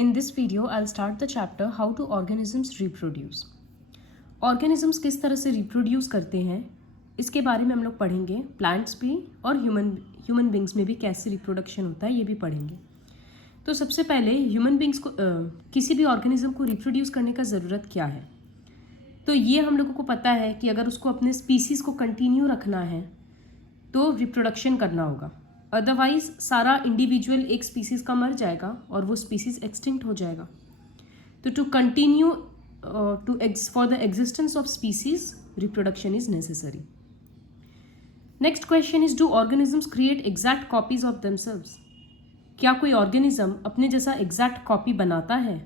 In this video, I'll start the chapter How do organisms reproduce. Organisms किस तरह से reproduce करते हैं इसके बारे में हम लोग पढ़ेंगे. प्लांट्स भी और ह्यूमन बींग्स में भी कैसे रिप्रोडक्शन होता है ये भी पढ़ेंगे. तो सबसे पहले ह्यूमन बींग्स को किसी भी ऑर्गेनिज्म को रिप्रोड्यूस करने का ज़रूरत क्या है. तो ये हम लोगों को पता है कि अगर उसको अपने स्पीसीज़ को कंटिन्यू रखना है तो रिप्रोडक्शन करना होगा. अदरवाइज सारा इंडिविजुअल एक स्पीसीज़ का मर जाएगा और वो स्पीसीज़ एक्सटिंक्ट हो जाएगा. तो to continue for the existence of species reproduction is necessary. Next question is, do organisms create exact copies of themselves. क्या कोई ऑर्गेनिज्म अपने जैसा एग्जैक्ट कॉपी बनाता है?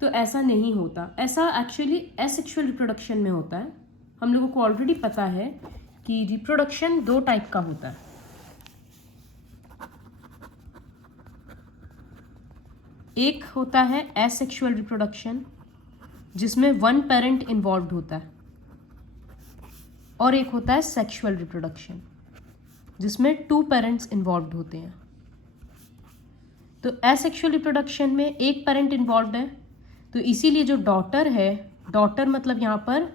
तो ऐसा नहीं होता. ऐसा एक्चुअली एसेक्सुअल रिप्रोडक्शन में होता है. हम लोगों को ऑलरेडी पता है कि रिप्रोडक्शन दो टाइप का होता है. एक होता है एसेक्सुअल रिप्रोडक्शन जिसमें वन पेरेंट इन्वॉल्व होता है, और एक होता है सेक्सुअल रिप्रोडक्शन जिसमें टू पेरेंट्स इन्वॉल्व होते हैं. तो एसेक्सुअल रिप्रोडक्शन में एक पेरेंट इन्वॉल्व है, तो इसीलिए जो डॉटर है, डॉटर मतलब यहाँ पर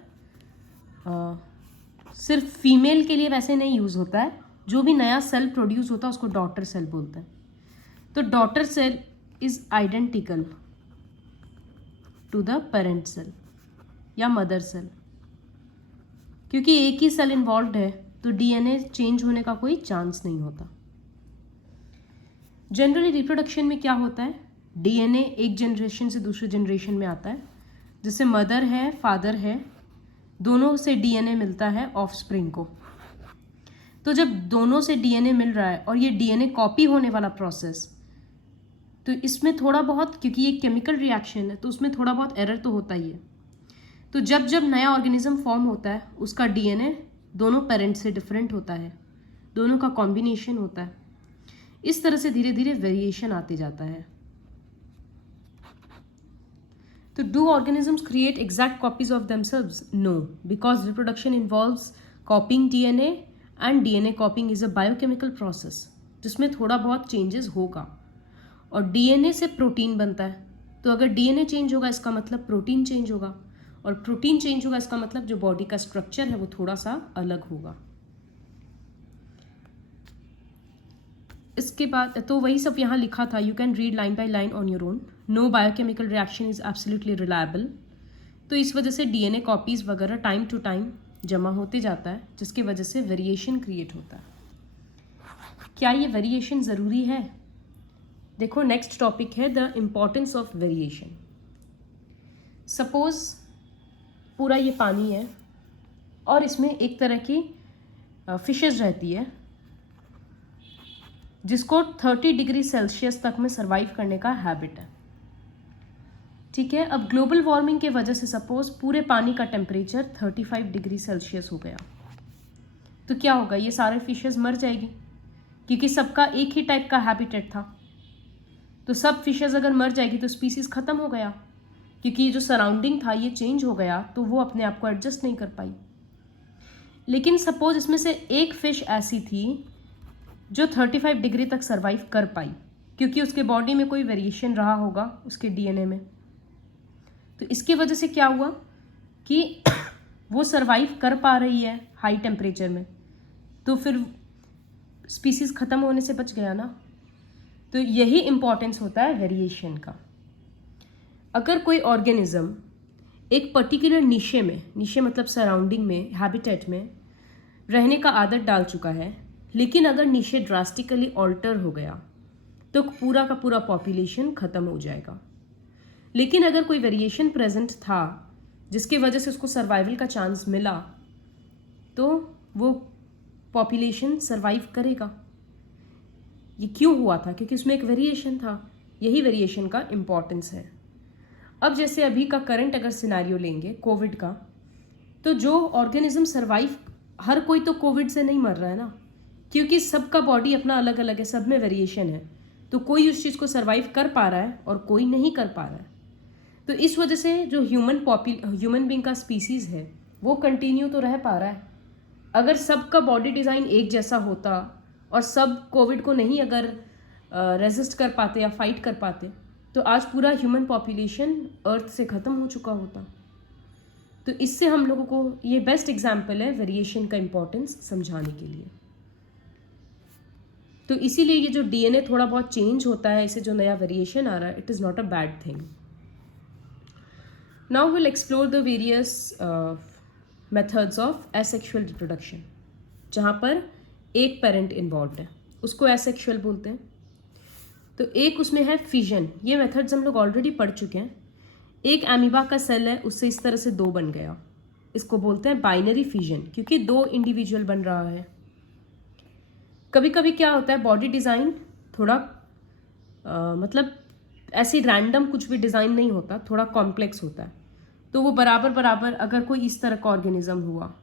सिर्फ फीमेल के लिए वैसे नहीं यूज़ होता है. जो भी नया सेल प्रोड्यूस होता है उसको डॉटर सेल बोलते हैं. तो daughter cell is identical to the parent cell या मदर सेल. क्योंकि एक ही सेल इन्वॉल्व है तो डीएनए चेंज होने का कोई चांस नहीं होता. जनरली रिप्रोडक्शन में क्या होता है, डीएनए एक जनरेशन से दूसरे जनरेशन में आता है. जैसे मदर है, फादर है, दोनों से डीएनए मिलता है ऑफस्प्रिंग को. तो जब दोनों से डीएनए मिल रहा है और ये डीएनए कॉपी होने वाला प्रोसेस, तो इसमें थोड़ा बहुत, क्योंकि ये केमिकल रिएक्शन है तो उसमें थोड़ा बहुत एरर तो होता ही है. तो जब जब नया ऑर्गेनिज्म फॉर्म होता है उसका डीएनए दोनों पेरेंट से डिफरेंट होता है, दोनों का कॉम्बिनेशन होता है. इस तरह से धीरे धीरे वेरिएशन आते जाता है. तो do organisms create exact copies of themselves? No, because reproduction involves copying DNA, and DNA copying is a biochemical process जिसमें थोड़ा बहुत चेंजेस होगा. और डीएनए से प्रोटीन बनता है, तो अगर डीएनए चेंज होगा इसका मतलब प्रोटीन चेंज होगा, और प्रोटीन चेंज होगा इसका मतलब जो बॉडी का स्ट्रक्चर है वो थोड़ा सा अलग होगा. इसके बाद तो वही सब यहाँ लिखा था. You can read line by line on your own. No biochemical reaction is absolutely reliable. तो इस वजह से डीएनए कॉपीज वगैरह टाइम टू टाइम जमा होते जाता है, जिसकी वजह से वेरिएशन क्रिएट होता है. क्या ये वेरिएशन ज़रूरी है? देखो, नेक्स्ट टॉपिक है the importance of variation. Suppose पूरा ये पानी है और इसमें एक तरह की फिशेस रहती है जिसको 30 डिग्री सेल्सियस तक में सर्वाइव करने का हैबिट है. ठीक है. अब ग्लोबल वार्मिंग के वजह से सपोज पूरे पानी का टेम्परेचर 35 डिग्री सेल्सियस हो गया, तो क्या होगा, ये सारे फिशेस मर जाएगी क्योंकि सबका एक ही टाइप का हैबिटेट था. तो सब फिशेस अगर मर जाएगी तो स्पीसीज ख़त्म हो गया, क्योंकि ये जो सराउंडिंग था ये चेंज हो गया, तो वो अपने आप को एडजस्ट नहीं कर पाई. लेकिन सपोज इसमें से एक फ़िश ऐसी थी जो 35 डिग्री तक सर्वाइव कर पाई, क्योंकि उसके बॉडी में कोई वेरिएशन रहा होगा उसके डीएनए में. तो इसकी वजह से क्या हुआ कि वो सर्वाइव कर पा रही है हाई टेम्परेचर में, तो फिर स्पीसीज ख़त्म होने से बच गया ना. तो यही इम्पॉर्टेंस होता है वेरिएशन का. अगर कोई ऑर्गेनिज्म एक पर्टिकुलर नीशे में, नीशे मतलब सराउंडिंग में, हैबिटेट में रहने का आदत डाल चुका है, लेकिन अगर नीशे ड्रास्टिकली ऑल्टर हो गया तो पूरा का पूरा पॉपुलेशन ख़त्म हो जाएगा. लेकिन अगर कोई वेरिएशन प्रेजेंट था जिसकी वजह से उसको सर्वाइवल का चांस मिला, तो वो पॉपुलेशन सर्वाइव करेगा. ये क्यों हुआ था? क्योंकि उसमें एक वेरिएशन था. यही वेरिएशन का इम्पॉर्टेंस है. अब जैसे अभी का करंट अगर सिनेरियो लेंगे कोविड का, तो जो ऑर्गेनिज्म सर्वाइव, हर कोई तो कोविड से नहीं मर रहा है ना, क्योंकि सबका बॉडी अपना अलग अलग है, सब में वेरिएशन है. तो कोई उस चीज़ को सर्वाइव कर पा रहा है और कोई नहीं कर पा रहा है. तो इस वजह से जो ह्यूमन बींग का स्पीसीज़ है वो कंटिन्यू तो रह पा रहा है. अगर सबका बॉडी डिज़ाइन एक जैसा होता और सब कोविड को नहीं अगर रेजिस्ट कर पाते या फाइट कर पाते, तो आज पूरा ह्यूमन पॉपुलेशन अर्थ से ख़त्म हो चुका होता। तो इससे हम लोगों को ये बेस्ट एग्जाम्पल है वेरिएशन का इम्पोर्टेंस समझाने के लिए। तो इसीलिए ये जो डीएनए थोड़ा बहुत चेंज होता है, इसे जो नया वेरिएशन आ रहा है, it is not a bad thing. Now will explore the various methods of asexual reproduction. जहाँ पर एक पेरेंट इन्वॉल्व है उसको एसेक्सुअल बोलते हैं। तो एक उसमें है फिजन। ये मेथड्स हम लोग ऑलरेडी पढ़ चुके हैं। एक एमीबा का सेल है, उससे इस तरह से दो बन गया, इसको बोलते हैं बाइनरी फिजन, क्योंकि दो इंडिविजुअल बन रहा है। कभी कभी क्या होता है, बॉडी डिज़ाइन थोड़ा मतलब ऐसी रैंडम कुछ भी डिज़ाइन नहीं होता, थोड़ा कॉम्प्लेक्स होता है। तो वो बराबर बराबर अगर कोई इस तरह का ऑर्गेनिज्म हुआ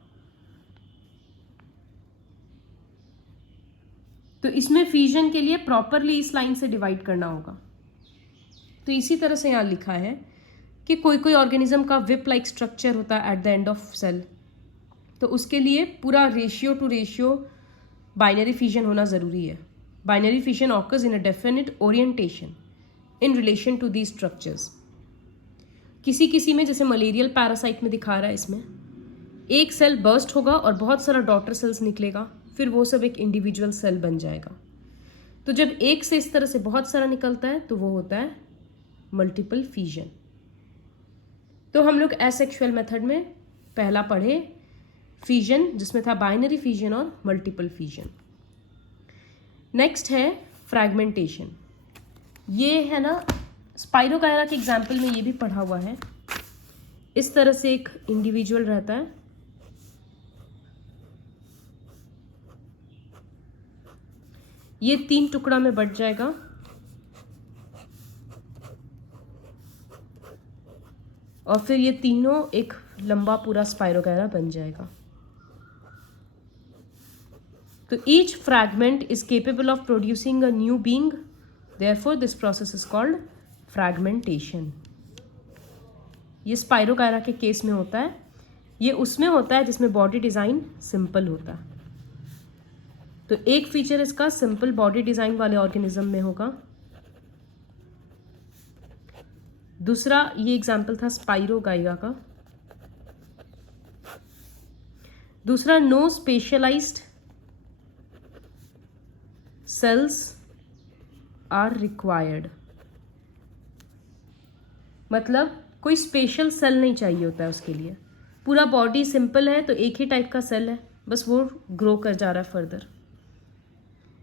तो इसमें फ्यूजन के लिए प्रॉपरली इस लाइन से डिवाइड करना होगा। तो इसी तरह से यहाँ लिखा है कि कोई कोई ऑर्गेनिज्म का विप लाइक स्ट्रक्चर होता है at the end of cell, तो उसके लिए पूरा ratio to ratio binary fission होना ज़रूरी है। Binary fission occurs in a definite orientation in relation to these structures. किसी किसी में, जैसे मलेरियल पैरासाइट में दिखा रहा है, इसमें एक सेल बर्स्ट होगा और बहुत सारा डॉटर सेल्स निकलेगा, फिर वो सब एक इंडिविजुअल सेल बन जाएगा। तो जब एक से इस तरह से बहुत सारा निकलता है तो वो होता है मल्टीपल फिजन। तो हम लोग एसेक्सुअल मेथड में पहला पढ़े फिजन, जिसमें था बाइनरी फिजन और मल्टीपल फिजन। नेक्स्ट है फ्रैगमेंटेशन। ये है ना, स्पाइरोकायरा के एग्जाम्पल में ये भी पढ़ा हुआ है। इस तरह से एक इंडिविजुअल रहता है, ये 3 टुकड़ा में बट जाएगा और फिर ये तीनों एक लंबा पूरा स्पाइरोकायरा बन जाएगा। तो each fragment is capable of producing a new being, therefore this process is called fragmentation. ये स्पाइरोकायरा के केस में होता है। ये उसमें होता है जिसमें बॉडी डिज़ाइन सिंपल होता है। तो एक फीचर इसका सिंपल बॉडी डिज़ाइन वाले ऑर्गेनिज्म में होगा। दूसरा, ये एग्जाम्पल था स्पाइरोगाइरा का। दूसरा, no specialised cells are required, मतलब कोई स्पेशल सेल नहीं चाहिए होता है उसके लिए। पूरा बॉडी सिंपल है तो एक ही टाइप का सेल है, बस वो ग्रो कर जा रहा है फर्दर।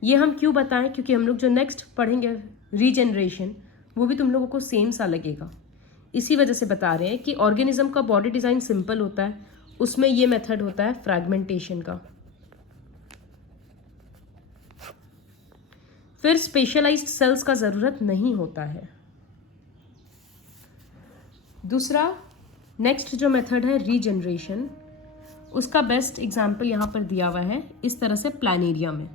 ये हम क्यों बताएं, क्योंकि हम लोग जो नेक्स्ट पढ़ेंगे रीजनरेशन, वो भी तुम लोगों को सेम सा लगेगा। इसी वजह से बता रहे हैं कि ऑर्गेनिज्म का बॉडी डिज़ाइन सिंपल होता है, उसमें ये मेथड होता है फ्रैगमेंटेशन का। फिर स्पेशलाइज्ड सेल्स का ज़रूरत नहीं होता है। दूसरा, नेक्स्ट जो मेथड है रीजनरेशन, उसका बेस्ट एग्जाम्पल यहाँ पर दिया हुआ है इस तरह से प्लानेरिया में।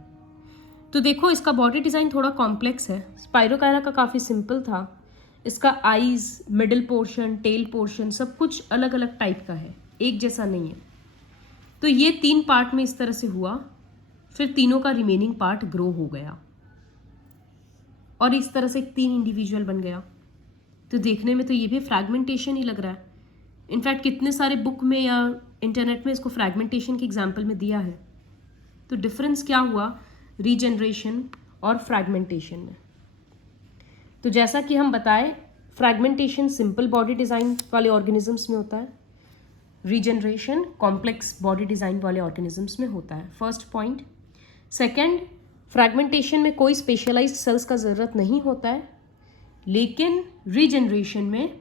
तो देखो, इसका बॉडी डिज़ाइन थोड़ा कॉम्प्लेक्स है। स्पाइरोकायरा का काफ़ी सिंपल था। इसका eyes, middle portion, tail portion सब कुछ अलग अलग टाइप का है, एक जैसा नहीं है। तो ये 3 पार्ट में इस तरह से हुआ, फिर तीनों का रिमेनिंग पार्ट ग्रो हो गया और इस तरह से 3 इंडिविजुअल बन गया। तो देखने में तो ये भी फ्रैगमेंटेशन ही लग रहा है। इनफैक्ट कितने सारे बुक में या इंटरनेट में इसको फ्रैगमेंटेशन के एग्जाम्पल में दिया है। तो डिफरेंस क्या हुआ रीजनरेशन और फ्रैगमेंटेशन में? तो जैसा कि हम बताए, फ्रैगमेंटेशन सिंपल बॉडी डिज़ाइन वाले ऑर्गेनिजम्स में होता है, रीजनरेशन कॉम्प्लेक्स बॉडी डिज़ाइन वाले ऑर्गेनिजम्स में होता है। First point. सेकेंड, फ्रैगमेंटेशन में कोई स्पेशलाइज्ड सेल्स का ज़रूरत नहीं होता है, लेकिन रीजनरेशन में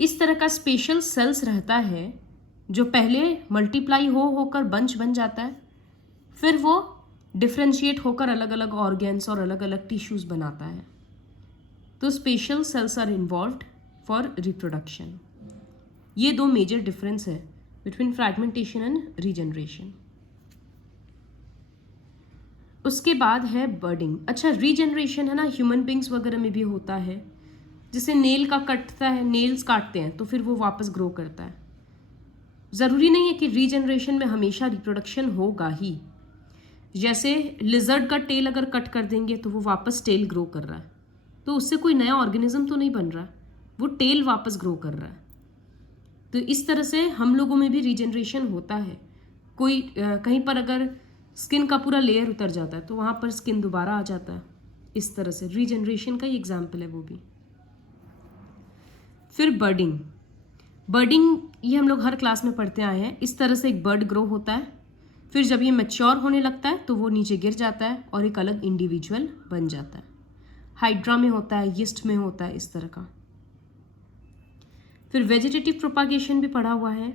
इस तरह का स्पेशल सेल्स रहता है जो पहले मल्टीप्लाई होकर बंच बन जाता है, फिर वो डिफ्रेंशिएट होकर अलग अलग ऑर्गेन्स और अलग अलग टिश्यूज बनाता है। तो special cells are involved for reproduction. ये 2 मेजर डिफरेंस है बिटवीन फ्रैगमेंटेशन एंड रीजनरेशन। उसके बाद है बर्डिंग। अच्छा, रीजनरेशन है ना, ह्यूमन बींग्स वगैरह में भी होता है। जैसे नेल का कटता है, नेल्स काटते हैं तो फिर वो वापस ग्रो करता है। ज़रूरी नहीं है कि रीजनरेशन में हमेशा रिप्रोडक्शन होगा ही। जैसे लिजर्ड का टेल अगर कट कर देंगे तो वो वापस टेल ग्रो कर रहा है, तो उससे कोई नया ऑर्गेनिज्म तो नहीं बन रहा, वो टेल वापस ग्रो कर रहा है। तो इस तरह से हम लोगों में भी रीजनरेशन होता है। कोई कहीं पर अगर स्किन का पूरा लेयर उतर जाता है तो वहाँ पर स्किन दोबारा आ जाता है। इस तरह से रीजनरेशन का ही एग्जाम्पल है वो भी। फिर बर्डिंग। बर्डिंग ये हम लोग हर क्लास में पढ़ते आए हैं। इस तरह से एक बर्ड ग्रो होता है, फिर जब ये मैच्योर होने लगता है तो वो नीचे गिर जाता है और एक अलग इंडिविजुअल बन जाता है। हाइड्रा में होता है, यीस्ट में होता है, इस तरह का। फिर वेजिटेटिव प्रोपागेशन भी पढ़ा हुआ है।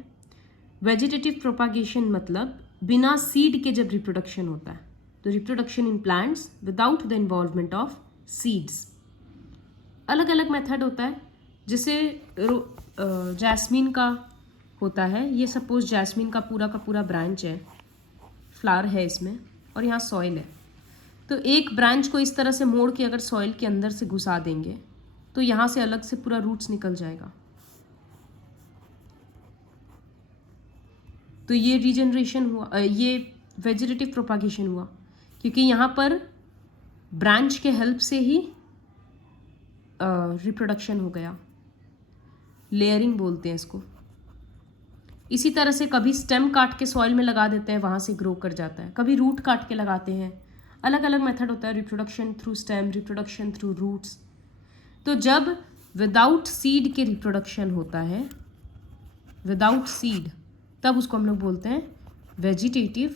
वेजिटेटिव प्रोपागेशन मतलब बिना सीड के जब रिप्रोडक्शन होता है, तो reproduction in plants without the involvement of seeds. अलग अलग मेथड होता है। जैसे जैस्मीन का होता है, ये सपोज जैस्मीन का पूरा ब्रांच है, फ्लावर है इसमें और यहाँ सॉइल है। तो एक ब्रांच को इस तरह से मोड़ के अगर सॉइल के अंदर से घुसा देंगे तो यहाँ से अलग से पूरा रूट्स निकल जाएगा। तो ये रीजनरेशन हुआ, ये वेजिटेटिव प्रोपागेशन हुआ, क्योंकि यहाँ पर ब्रांच के हेल्प से ही रिप्रोडक्शन हो गया। लेयरिंग बोलते हैं इसको। इसी तरह से कभी स्टेम काट के सॉइल में लगा देते हैं, वहाँ से ग्रो कर जाता है। कभी रूट काट के लगाते हैं। अलग अलग मेथड होता है, reproduction through stem, reproduction through roots. तो जब विदाउट सीड के रिप्रोडक्शन होता है, विदाउट सीड, तब उसको हम लोग बोलते हैं वेजिटेटिव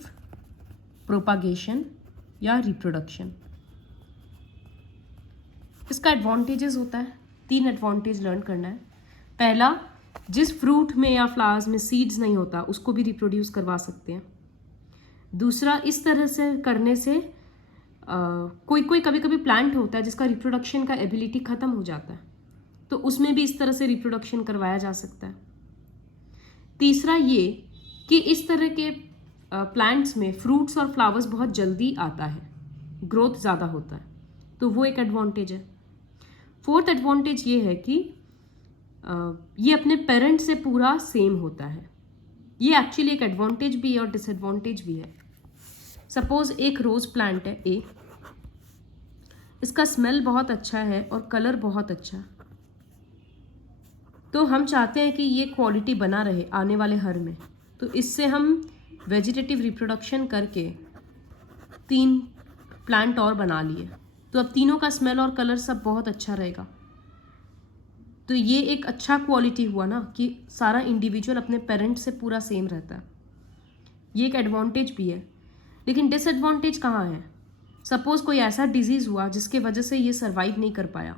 प्रोपागेशन या रिप्रोडक्शन। इसका एडवांटेजेस होता है, 3 एडवांटेज लर्न करना है। पहला, जिस फ्रूट में या फ्लावर्स में सीड्स नहीं होता उसको भी रिप्रोड्यूस करवा सकते हैं। दूसरा, इस तरह से करने से कोई कभी कभी प्लांट होता है जिसका रिप्रोडक्शन का एबिलिटी ख़त्म हो जाता है, तो उसमें भी इस तरह से रिप्रोडक्शन करवाया जा सकता है। तीसरा ये कि इस तरह के प्लांट्स में फ्रूट्स और फ्लावर्स बहुत जल्दी आता है, ग्रोथ ज़्यादा होता है, तो वो एक एडवांटेज है। फोर्थ एडवांटेज ये है कि ये अपने पेरेंट से पूरा सेम होता है। ये एक्चुअली एक एडवांटेज भी है और डिसएडवांटेज भी है। सपोज एक रोज़ प्लांट है ए, इसका स्मेल बहुत अच्छा है और कलर बहुत अच्छा, तो हम चाहते हैं कि ये क्वालिटी बना रहे आने वाले हर में। तो इससे हम वेजिटेटिव रिप्रोडक्शन करके 3 प्लांट और बना लिए, तो अब तीनों का स्मेल और कलर सब बहुत अच्छा रहेगा। तो ये एक अच्छा क्वालिटी हुआ ना कि सारा इंडिविजुअल अपने पेरेंट से पूरा सेम रहता है। ये एक एडवांटेज भी है। लेकिन डिसएडवांटेज कहाँ है? सपोज कोई ऐसा डिजीज़ हुआ जिसके वजह से ये सर्वाइव नहीं कर पाया,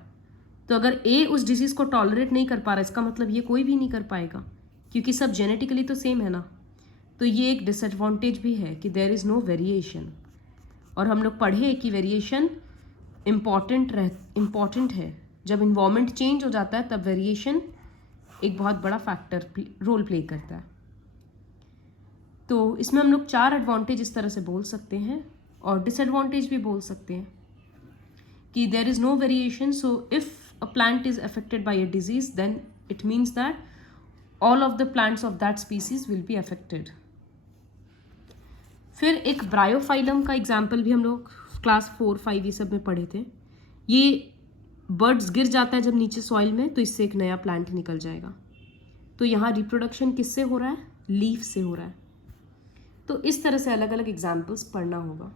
तो अगर ए उस डिजीज़ को टॉलरेट नहीं कर पा रहा, इसका मतलब ये कोई भी नहीं कर पाएगा, क्योंकि सब जेनेटिकली तो सेम है ना। तो ये एक डिसएडवांटेज भी है कि देयर इज़ नो वेरिएशन। और हम लोग पढ़े कि वेरिएशन इम्पॉर्टेंट है। जब इन्वायरमेंट चेंज हो जाता है तब वेरिएशन एक बहुत बड़ा फैक्टर रोल प्ले करता है। तो इसमें हम लोग 4 एडवांटेज इस तरह से बोल सकते हैं और डिसएडवांटेज भी बोल सकते हैं कि there is no variation, so if a plant is affected by a disease, then it means that all of the plants of that species will be affected. फिर एक ब्रायोफाइलम का एग्जाम्पल भी हम लोग क्लास 4, 5 ये सब में पढ़े थे। ये बर्ड्स गिर जाता है जब नीचे सॉइल में, तो इससे एक नया प्लांट निकल जाएगा। तो यहाँ रिप्रोडक्शन किससे हो रहा है? लीफ से हो रहा है। तो इस तरह से अलग अलग एग्जाम्पल्स पढ़ना होगा।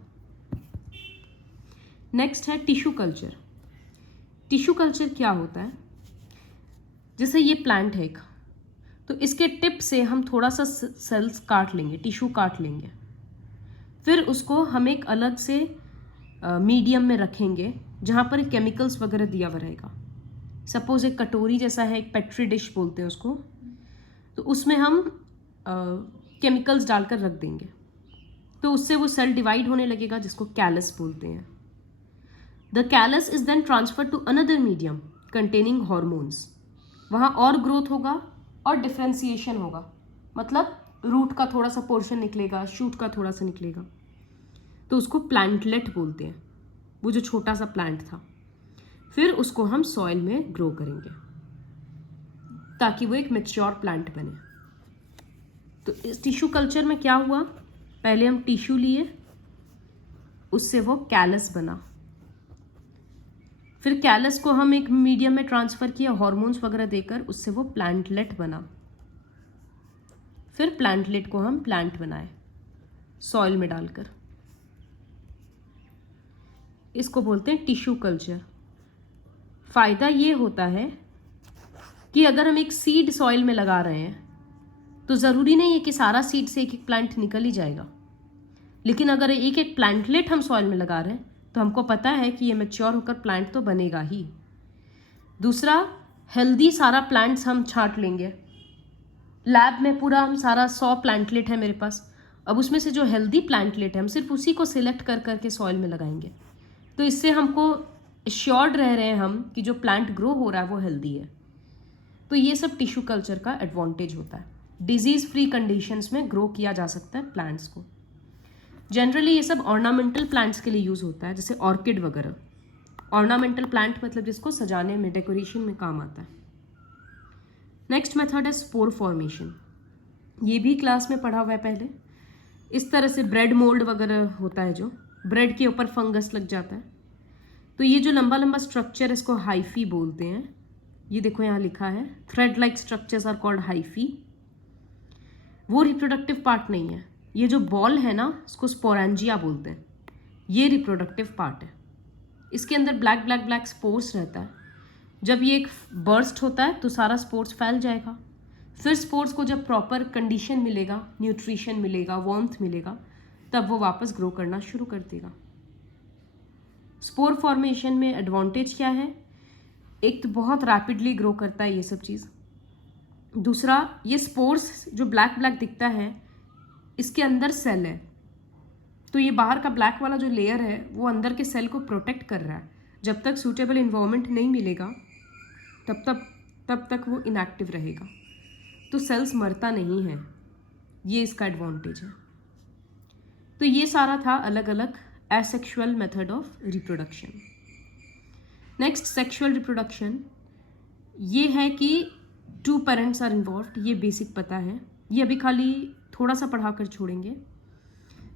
नेक्स्ट है टिश्यू कल्चर। टिश्यू कल्चर क्या होता है? जैसे ये प्लांट है एक, तो इसके टिप से हम थोड़ा सा सेल्स काट लेंगे, टिश्यू काट लेंगे, फिर उसको हम एक अलग से मीडियम में रखेंगे जहाँ पर केमिकल्स वगैरह दिया हुआ रहेगा। सपोज एक कटोरी जैसा है, एक पेट्री डिश बोलते हैं उसको, तो उसमें हम केमिकल्स डालकर रख देंगे, तो उससे वो सेल डिवाइड होने लगेगा जिसको कैलस बोलते हैं। The callus is then transferred to another medium containing hormones. वहाँ और ग्रोथ होगा और डिफ्रेंसिएशन होगा, मतलब रूट का थोड़ा सा पोर्शन निकलेगा, शूट का थोड़ा सा निकलेगा, तो उसको प्लांटलेट बोलते हैं, वो जो छोटा सा प्लांट था। फिर उसको हम सॉइल में ग्रो करेंगे ताकि वो एक मैच्योर प्लांट बने। तो इस टिश्यू कल्चर में क्या हुआ? पहले हम टिश्यू लिए, उससे वो कैलस बना, फिर कैलस को हम एक मीडियम में ट्रांसफ़र किया हार्मोन्स वगैरह देकर, उससे वो प्लांटलेट बना। फिर प्लांटलेट को हम प्लांट बनाए सॉइल में डालकर। इसको बोलते हैं टिश्यू कल्चर। फ़ायदा ये होता है कि अगर हम एक सीड सॉइल में लगा रहे हैं तो ज़रूरी नहीं है कि सारा सीड से एक एक प्लांट निकल ही जाएगा, लेकिन अगर एक एक प्लांटलेट हम सॉइल में लगा रहे हैं तो हमको पता है कि ये मैच्योर होकर प्लांट तो बनेगा ही। दूसरा, हेल्दी सारा प्लांट्स हम छांट लेंगे। लैब में पूरा हम सारा 100 प्लांटलेट है मेरे पास, अब उसमें से जो हेल्दी प्लांटलेट है हम सिर्फ उसी को सिलेक्ट कर करके सॉइल में लगाएंगे। तो इससे हमको श्योर्ड रह रहे हैं हम कि जो प्लांट ग्रो हो रहा है वो हेल्दी है। तो ये सब टिश्यू कल्चर का एडवांटेज होता है। डिजीज़ फ्री कंडीशंस में ग्रो किया जा सकता है प्लांट्स को। जनरली ये सब ऑर्नामेंटल प्लांट्स के लिए यूज़ होता है, जैसे ऑर्किड वगैरह। ऑर्नामेंटल प्लांट मतलब जिसको सजाने में, डेकोरेशन में काम आता है। नेक्स्ट मेथड है स्पोर फॉर्मेशन। ये भी क्लास में पढ़ा हुआ है पहले। इस तरह से ब्रेड मोल्ड वगैरह होता है, जो ब्रेड के ऊपर फंगस लग जाता है। तो ये जो लंबा लंबा स्ट्रक्चर है इसको हाइफी बोलते हैं। ये देखो यहाँ लिखा है, thread like structures are called hyphae. वो रिप्रोडक्टिव पार्ट नहीं है। ये जो बॉल है ना, इसको स्पोरेंजिया बोलते हैं। ये रिप्रोडक्टिव पार्ट है। इसके अंदर ब्लैक ब्लैक ब्लैक स्पोर्स रहता है। जब ये एक बर्स्ट होता है तो सारा स्पोर्स फैल जाएगा। फिर स्पोर्स को जब प्रॉपर कंडीशन मिलेगा, न्यूट्रिशन मिलेगा, वार्मथ मिलेगा, तब वो वापस ग्रो करना शुरू कर देगा। स्पोर फॉर्मेशन में एडवांटेज क्या है? एक तो बहुत रैपिडली ग्रो करता है ये सब चीज़। दूसरा, ये स्पोर्स जो ब्लैक ब्लैक दिखता है, इसके अंदर सेल है, तो ये बाहर का ब्लैक वाला जो लेयर है वो अंदर के सेल को प्रोटेक्ट कर रहा है। जब तक सूटेबल इन्वायरमेंट नहीं मिलेगा तब तक वो इनएक्टिव रहेगा, तो सेल्स मरता नहीं है। ये इसका एडवांटेज है। तो ये सारा था अलग अलग asexual method of reproduction. Next, sexual reproduction. ये है कि 2 पेरेंट्स आर इन्वॉल्व्ड। ये बेसिक पता है, ये अभी खाली थोड़ा सा पढ़ा कर छोड़ेंगे।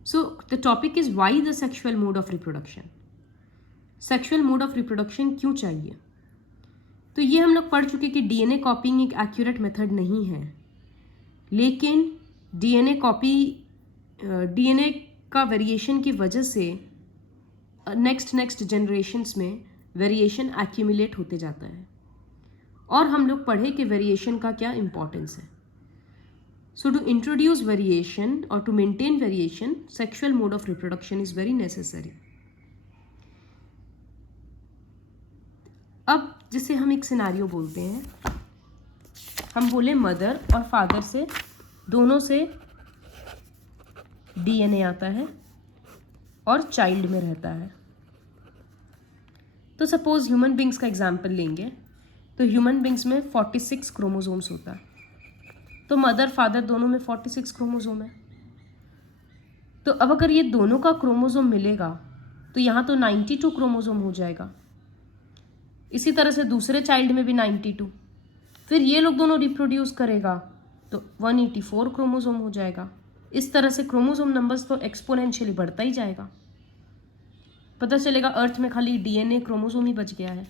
So the topic is why the sexual mode of reproduction. Sexual mode of reproduction क्यों चाहिए? तो ये हम लोग पढ़ चुके कि डीएनए कॉपिंग एक एक्यूरेट मेथड नहीं है, लेकिन डीएनए का वेरिएशन की वजह से नेक्स्ट जनरेशन्स में वेरिएशन एक्यूमुलेट होते जाता है। और हम लोग पढ़े कि वेरिएशन का क्या इंपॉर्टेंस है। सो टू इंट्रोड्यूस वेरिएशन और to maintain variation, sexual mode of reproduction is very necessary. अब जैसे हम एक सिनारियो बोलते हैं, हम बोले मदर और फादर से दोनों से डीएनए आता है और चाइल्ड में रहता है। तो सपोज ह्यूमन बींग्स का एग्जाम्पल लेंगे, तो ह्यूमन बींग्स में 46 क्रोमोसोम्स होता है। तो मदर फादर दोनों में 46 क्रोमोसोम है। तो अब अगर ये दोनों का क्रोमोसोम मिलेगा तो यहाँ तो 92 क्रोमोसोम हो जाएगा। इसी तरह से दूसरे चाइल्ड में भी 92। फिर ये लोग दोनों रिप्रोड्यूस करेगा तो 184 क्रोमोसोम हो जाएगा। इस तरह से क्रोमोसोम नंबर्स तो एक्सपोनेंशियली बढ़ता ही जाएगा। पता चलेगा अर्थ में खाली डीएनए क्रोमोसोम ही बच गया है।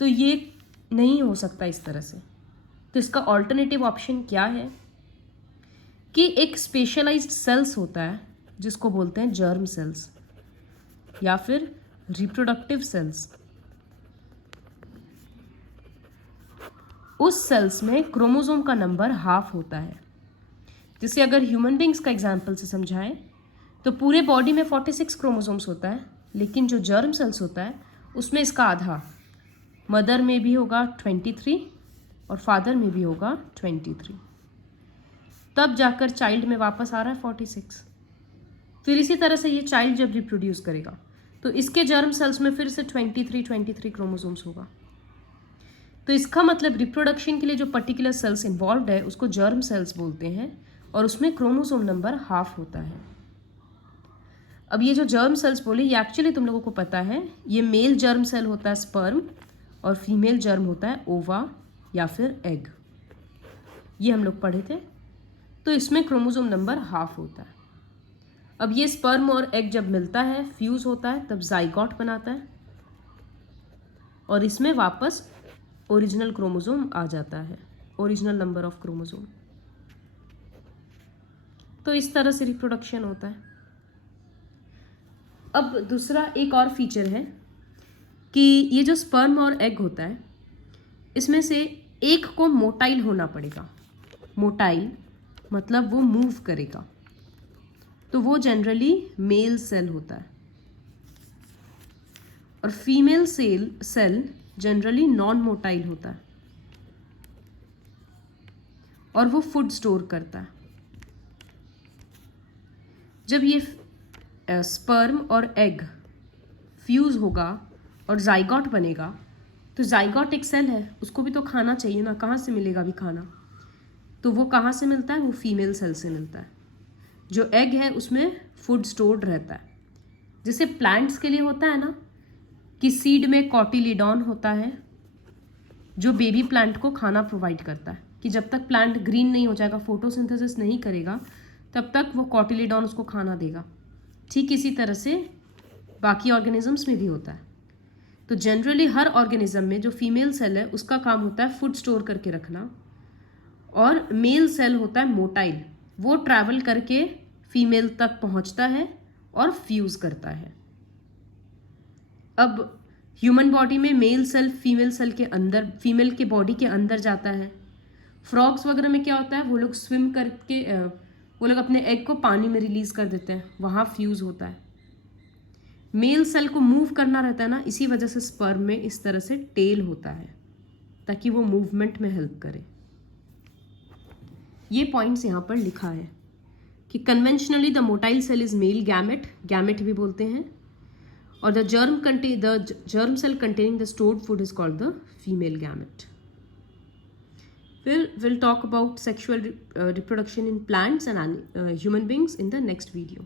तो ये नहीं हो सकता इस तरह से। तो इसका ऑल्टरनेटिव ऑप्शन क्या है कि एक स्पेशलाइज्ड सेल्स होता है जिसको बोलते हैं जर्म सेल्स या फिर रिप्रोडक्टिव सेल्स। उस सेल्स में क्रोमोसोम का नंबर हाफ होता है। जैसे अगर ह्यूमन बींग्स का एग्जाम्पल से समझाएं तो पूरे बॉडी में 46 क्रोमोसोम्स होता है, लेकिन जो जर्म सेल्स होता है उसमें इसका आधा, मदर में भी होगा 23 और फादर में भी होगा 23। तब जाकर चाइल्ड में वापस आ रहा है 46। फिर इसी तरह से ये चाइल्ड जब रिप्रोड्यूस करेगा तो इसके जर्म सेल्स में फिर से 23 क्रोमोसोम्स होगा। तो इसका मतलब रिप्रोडक्शन के लिए जो पर्टिकुलर सेल्स इन्वॉल्व है उसको जर्म सेल्स बोलते हैं और उसमें क्रोमोसोम नंबर हाफ होता है। अब ये जो जर्म सेल्स बोले ये एक्चुअली तुम लोगों को पता है, ये मेल जर्म सेल होता है स्पर्म और फीमेल जर्म होता है ओवा या फिर एग। ये हम लोग पढ़े थे। तो इसमें क्रोमोसोम नंबर हाफ होता है। अब ये स्पर्म और एग जब मिलता है, फ्यूज़ होता है, तब जाइगोट बनाता है। और इसमें वापस ओरिजिनल क्रोमोसोम आ जाता है, ओरिजिनल नंबर ऑफ क्रोमोसोम। तो इस तरह से रिप्रोडक्शन होता है। अब दूसरा एक और फीचर है कि ये जो स्पर्म और एग होता है, इसमें से एक को मोटाइल होना पड़ेगा। मोटाइल मतलब वो मूव करेगा, तो वो जनरली मेल सेल होता है, और female cell generally non motile होता है, और वो फूड स्टोर करता है। जब ये स्पर्म और एग फ्यूज होगा और जाइगोट बनेगा, तो जाइगोट एक सेल है, उसको भी तो खाना चाहिए ना, कहाँ से मिलेगा भी खाना? तो वो कहाँ से मिलता है? वो फीमेल सेल से मिलता है। जो एग है उसमें फूड स्टोर्ड रहता है। जैसे प्लांट्स के लिए होता है ना कि सीड में कॉटिलिडॉन होता है जो बेबी प्लांट को खाना प्रोवाइड करता है, कि जब तक प्लांट ग्रीन नहीं हो जाएगा, फोटोसिंथेसिस नहीं करेगा, तब तक वो कॉटिलिडॉन उसको खाना देगा। ठीक इसी तरह से बाकी ऑर्गेनिजम्स में भी होता है। तो जनरली हर ऑर्गेनिज्म में जो फीमेल सेल है उसका काम होता है फूड स्टोर करके रखना, और मेल सेल होता है मोटाइल, वो ट्रैवल करके फीमेल तक पहुंचता है और फ्यूज करता है। अब ह्यूमन बॉडी में मेल सेल फीमेल सेल के अंदर, फीमेल के बॉडी के अंदर जाता है। फ्रॉग्स वगैरह में क्या होता है, वो लोग स्विम करके वो लोग अपने एग को पानी में रिलीज कर देते हैं, वहाँ फ्यूज होता है। मेल सेल को मूव करना रहता है ना, इसी वजह से स्पर्म में इस तरह से टेल होता है, ताकि वो मूवमेंट में हेल्प करे। ये पॉइंट्स यहाँ पर लिखा है कि conventionally the motile cell is male gamete, gamete भी बोलते हैं, और the germ cell containing the stored food is called the female gamete. We'll talk about sexual reproduction in plants and human beings in the next video.